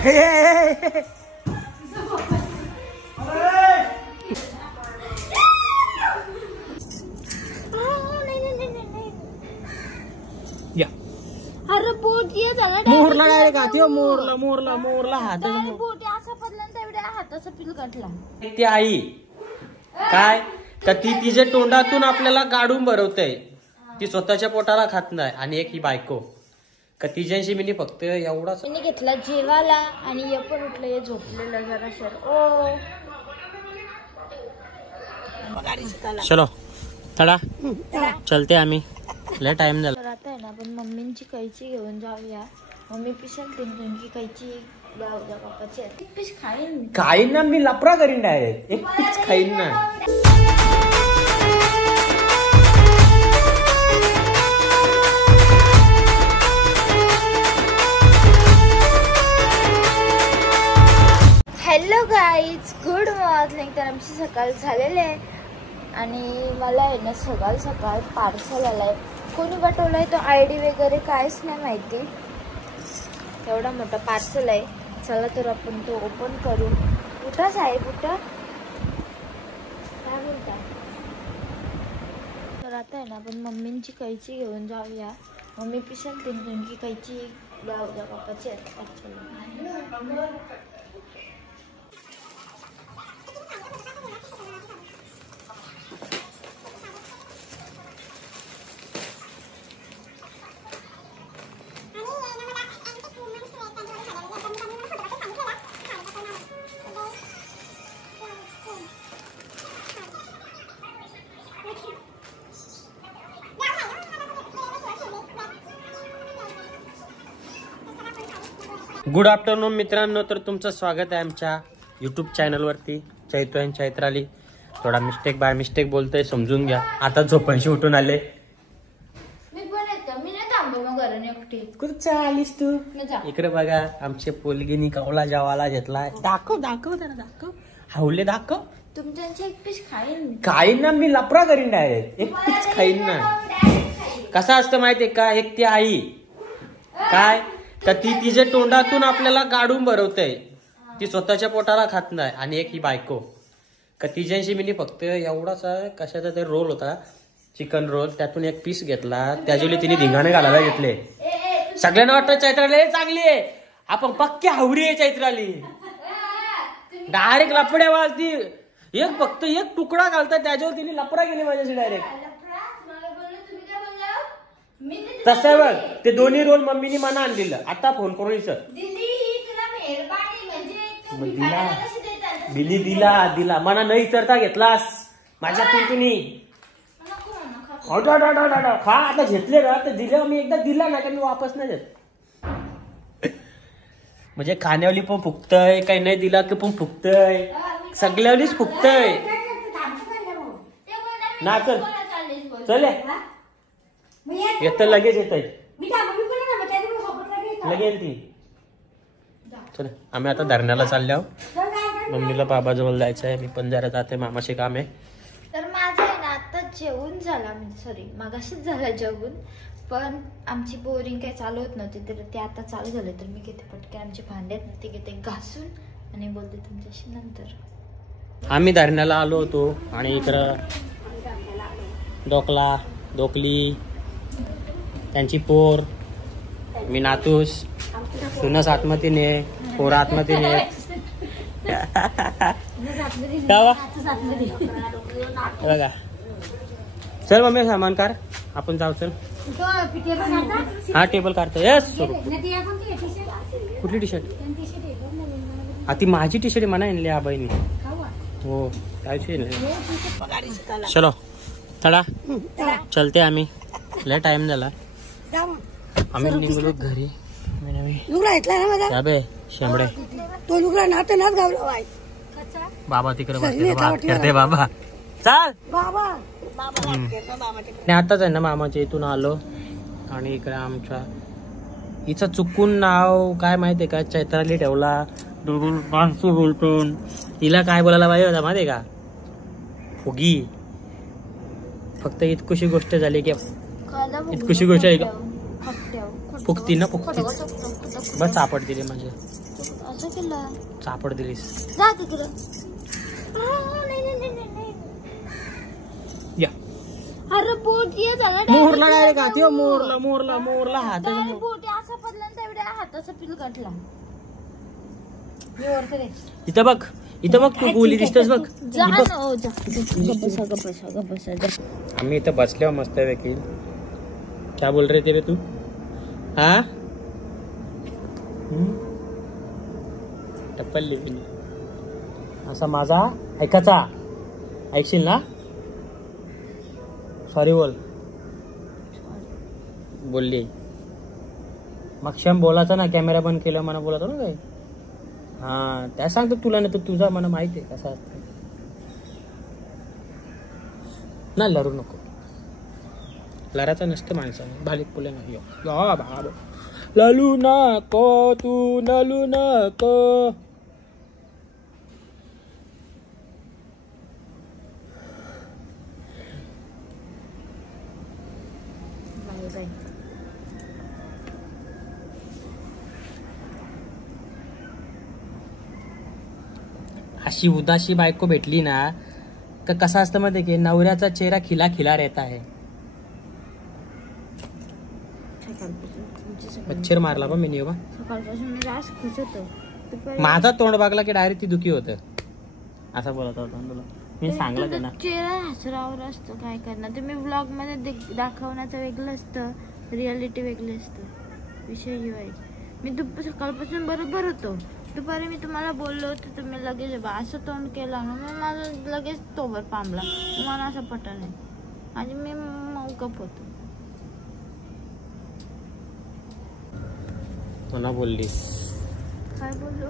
या अरे बोटी मोरला डायरेक्ट हात मोरला मोरला मोरला हात बोटी असा पडला तेवढ्या हाताचा पिल काढला. ती आई काय का ती तिच्या तोंडातून आपल्याला काढून भरवते. ती स्वतःच्या पोटाला खात नाही. आणि एक ही बायको का तिच्याशी मी फक्त एवढाच घेतला जेवायला आणि हे पण उठलं हे झोपलेलं जरा शर. ओ चलो चला चलते आम्ही लय टाइम झाला. तर आता आहे ना आपण मम्मींची कैची घेऊन जाऊया. मम्मी पिशल तीन की कैची जाऊया बापाची एक पीस खाईन. खाईन ना मी लपरा करीन डायरेक्ट एक पीस खाईन ना. Hello guys good morning. तर आमची सकाळ झालेली आहे आणि मला आहे ना सकाळ पार्सल आलाय. कोणी पाठवलाय तो आयडी वगैरे काहीच नाही माहिती. एवढा मोठा पार्सल आहे. चला तर आपण तो ओपन करू. कुठं साहेब कुठं काय बोलता. तर आता आहे ना आपण मम्मींची कैची घेऊन जाऊया. मम्मी पिशल तीन की कैची जाऊया बापाची गुड आफ्टरनून मित्रांनो. तर तुमचं स्वागत आहे आमच्या यूट्यूब चॅनलवरती चैतू अँड चैत्राली. थोडा मिस्टेक बाय मिस्टेक बोलतोय समजून घ्या. आता झोपायशी उठून आले. मी पण येतो. मी नाही थांबू मग घराने एकटी. कुठं आलीस तू. इकडे बघा आमच्या पोलगीनी कवला जेवायला घेतलाय. दाखव दाखव जरा दाखव. हावले दाखव. तुमच्या एक पीस खाईन. खाईन ना मी लपरा करीन डायरेक्ट एक पीस खाईन ना. कसं असतं माहितीये का एक ती आई काय का ती तिच्या तोंडातून आपल्याला काढून भरवते. ती स्वतःच्या पोटाला खात नाही. आणि एक ही बायको का तिच्याशी मी फक्त एवढाच कशाचा तरी रोल होता चिकन रोल त्यातून एक पीस घेतला. त्याच्यावेळी तिने धिंगाणे घालायला घेतले. सगळ्यांना वाटतं चैत्राली चांगली आहे. आपण पक्की हावरी आहे चैत्राली. डायरेक्ट लपड्या वाजती. एक फक्त एक तुकडा घालता त्याच्यावर तिने लपडा गेली माझ्याशी डायरेक्ट. तसं बघ ते दोन्ही रोल मम्मीने मना आणलेलं. आता फोन करून विचार. दिला दिला दिला मना नाही विचारता घेतलास माझ्या तुम्ही खा. आता घेतले ना तर दिले. मी एकदा दिला ना का मी वापस नाही देत. म्हणजे खाण्यावली पण फुकतय काही नाही दिला की पण फुकतय. सगळ्यावलीच फुकतय ना. चल चल येत लगेच येत लगेच ती. चल आम्ही आता धरण्याला चालले आहोत. मम्मीला बाबाजवळ जायचं आहे. मी पण जरा जाते मामाशी काम आहे. तर माझं आहे ना आता जेवून झाला. सॉरी मागाशीच झाला जेवून. पण आमची बोरिंग काही चालू होत नव्हती तर ते आता चालू झाले. तर मी घेते पटकन आमचे भांड्यात ते घेते घासून आणि बोलते तुमच्याशी नंतर. आम्ही धरण्याला आलो होतो आणि इकडं डोकला डोकली त्यांची पोर मी नातूस सुनस आत्महतीने पोर आत्महतीने. बघा चल मम्मी सामान कार आपण जाऊ. चल हा टेबल काढतो. यस कुठली टी शर्ट. हा ती माझी टी शर्ट म्हणा आणली आबाईने. हो चलो चला चलते आम्ही लय टाइम झाला. आम्ही निघलो घरी. शेंबडे बाबा तिकडे करते बाबा. चाल नाही आताच आहे ना मामाच्या इथून आलो. आणि इकडे आमच्या हिचं चुकून नाव काय माहितीये का चैत्राली ठेवला. माणसू बोलतो. तिला काय बोलायला पाहिजे होता माहितीये का फुगी. फक्त इतकुशी गोष्ट झाली की इतकुशी गोष्ट आहे का फुकती ना फुकती बस सापडती रे म्हणजे. असं केलं चापड दिलीस. जा तिकडं. या अरे बोट ये झाला मोरला डायरेक्ट हात येऊ. मोरला हात बोट असा पडला तेवढ्या हाताचा पिल काढला. इथं बघ तू गोली दिसतेस बघ. आम्ही इथं बसल्यावर मस्त पैकी. क्या बोल रहे थे रे तू? हा टप्पल असा माझा ऐकायचा. ऐकशील ना? सॉरी बोलली. मग क्षम बोलायचा ना, कॅमेरा बंद केला मला बोलायचं ना काय. हा त्या सांगतो तुला नाही तर तुझा मला माहिती आहे कसा असतं ना. लरू नको. लढायचं नसतं माणसाने. भालीत पुले नाही ललू नको तू ललू नको. अशी उदासी बायको भेटली ना तर कसं असतं माहिती की नवऱ्याचा चेहरा खिला खिला रहता है. मच्छर मारला पण मी नाही बा. सकाळपासून मी रास खुश होतो. माझा तोंड बघला की डायरेक्ट ती दुखी होतं. असं बोलत होता तुला मी सांगलं त्यांना. चेहरा हसरावर असतो काय करणार. तुम्ही व्लॉग मध्ये दाखवण्याचं वेगळं असतं, रियालिटी वेगळी असतं. विषय घेऊ आहे. मी सकाळपासून बरोबर होतो. दुपारी मी तुम्हाला बोललो होतो तुम्ही लगेच बा असं तोंड केलं ना मग माझं लगेच तोवर पांबला. मला असं पटलं नाही आणि मी मौकप होतो. मला बोलली काय बोललो?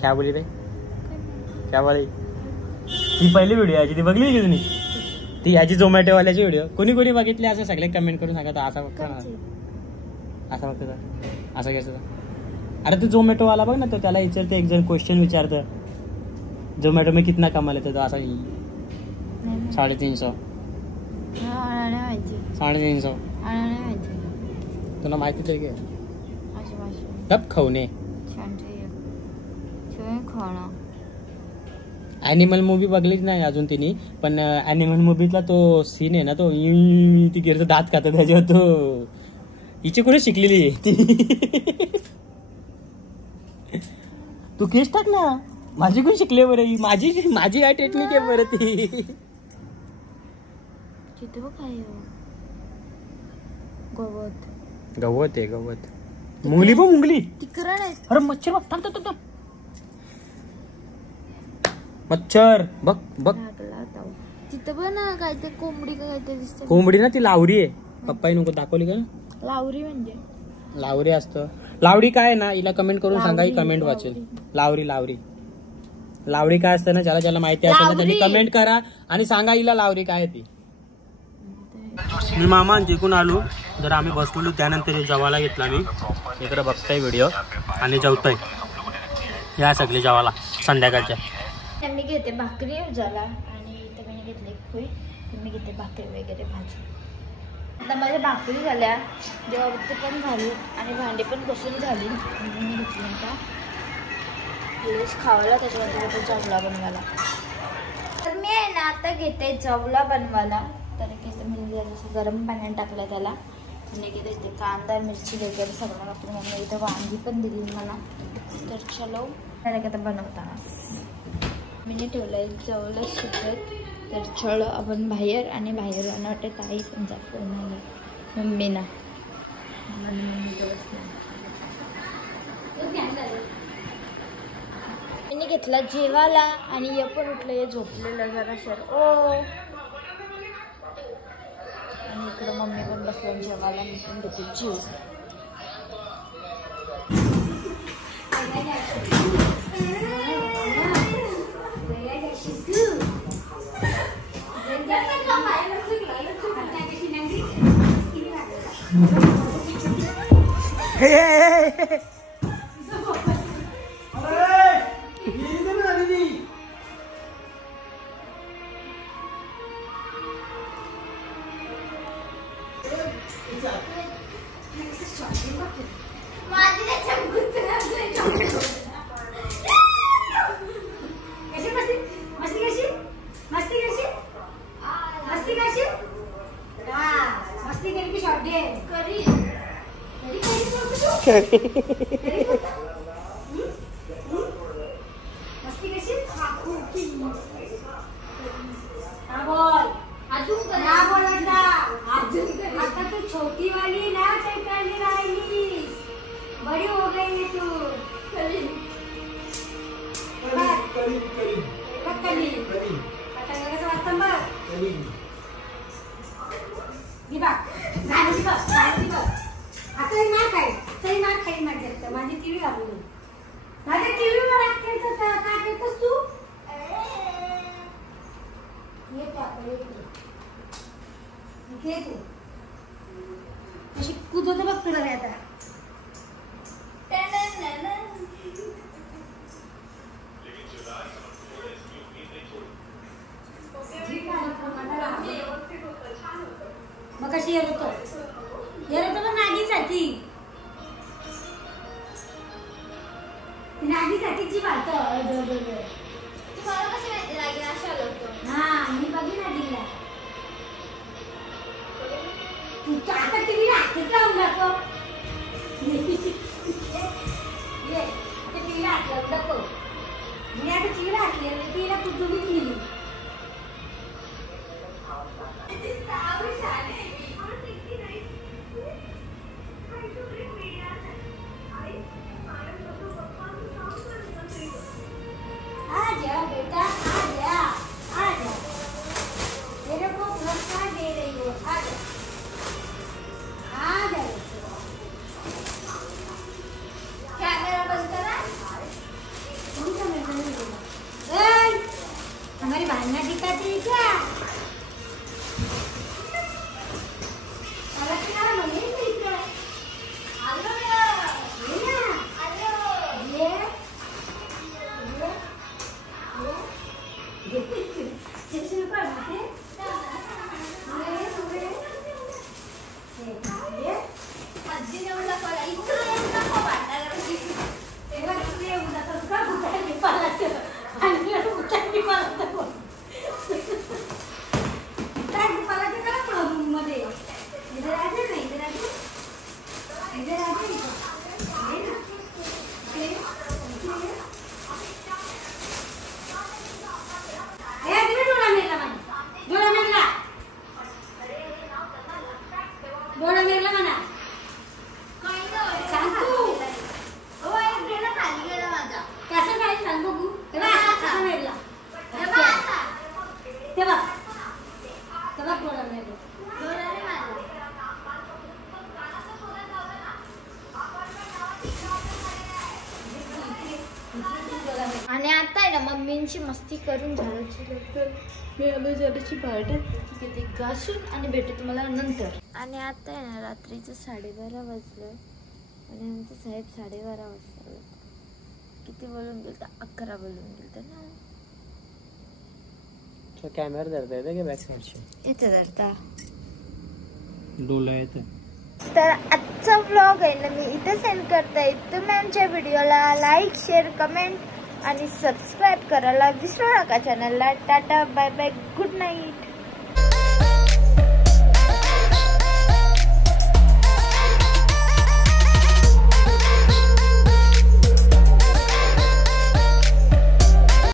क्या बोली रे? क्या बोली? ती पहिली व्हिडिओ याची ती बघली की तुम्ही? ती याची झोमॅटो वाल्याची व्हिडिओ कोणी बघितली असं सगळे कमेंट करून सांगत. असा बघता असं बघता असं घ्यायचं. अरे तो झोमॅटो वाला बघ ना, तो त्याला विचारतो एक जण क्वेश्चन विचारतं झोमॅटो में कितना कमा लेते तो असा 350 तुला माहिती तरी काय? गप खाऊने. ॲनिमल मूवी बघलीच नाही अजून तिने पण ॲनिमल मूवीतला तो सीन आहे ना तो ती गिरचं दात खातं त्याच्यावर तो हिची कुठे शिकलेली तू केस टाक ना. माझी कोण शिकले बरं? माझी काय टेक्निक आहे बरं ती. गवत आहे गवत. मुंगली पण मुंगली. अरे मच्छर बघ. थांब मच्छर बघ बघ. तिथं पण काय ते कोंबडी काय ते दिसते. कोंबडी ना ती लावरी आहे. पप्पाई नको दाखवली का? लावरी म्हणजे लावरी असतं. लावडी काय ना हिला कमेंट करून सांगा. ही कमेंट वाचेल. लावडी काय असतं ना ज्याला माहिती असेल ना त्यांनी कमेंट करा आणि सांगा हिला लावरी काय ती. मी मामा जिंकून आलो. जर आम्ही बसलो त्यानंतर जेवायला घेतला मी. इकडे बघताय व्हिडिओ आणि जेवताय. या सगळे जेवायला संध्याकाळच्या. मी घेते भाकरी झाला आणि इथे मी घेतले पोळी. मी घेते भाकरी वगैरे भाजी. आता माझ्या भाकरी झाल्या, जेवण पण झाली आणि भांडी पण घासून झाली. मी घेतली आता प्लेस खावायला त्याच्यामध्ये जवला बनवायला. तर मी आहे ना आता घेते जवला बनवायला. तर घेते मी जरासं गरम पाण्यात टाकलं त्याला आणि घेते ते कांदा मिरची वगैरे सगळं टाकून. मग इथं वांगी पण दिली मला. तर चलो त्याला आता बनवताना मी ठेवलंय जवळ शिकत. तर चलो आपण बाहेर आणि बाहेर वाटते ताई पण जातो मम्मीना. मी घेतला जेवायला आणि हे पण उठलं हे झोपलेलं जरा सर ओ. आणि इकडं मम्मी पण बसल्या जेवायला. मी पण घेते जीव. आता तू छोटी वाली ना चैत्राली राहिली, बड़ी हो गई तू. माझी टीव्ही लागली, माझ्या टीव्हीवर काय करतोस तू? घे तू अशी कुदवत बघ तुला आता. मग कशी येत होतो मग नागीसाठी नागीसाठीची बात. हा मी बघी नागीला तुझ्या आता टीव्ही राहते जाऊन दाखव. आता टीव्ही राहते दाखव. मी आता टीव्ही राहते टीव्हीला कुठूनच नेली. आजा बेटा आजा आजा, मेरे को धक्का दे रही हो. आजा आजा. कैमरा बंद करा. कौन सा मेरा नहीं बोला? हमारी बहना दिखाती है क्या? आणि आता आहे ना मम्मींची मस्ती करून झाडाची मी आलो झाडाची भांडण ते घासून आणि भेटू तुम्हाला नंतर. आणि आता आहे ना रात्रीचं 12:30 वाजलं आणि आमचे साहेब 12:30 वाजता किती बोलून गेलं तर 11 बोलून गेलं ना. कॅमेरा धरता येतं की बॅक साईडची येतं धरता डोला येतं. तर आजचा व्लॉग आहे ना मी इथे सेंड करते. तुम्ही आमच्या व्हिडिओला लाईक शेअर कमेंट आणि सबस्क्राईब करायला विसरू नका चॅनलला. Tata bye bye good night.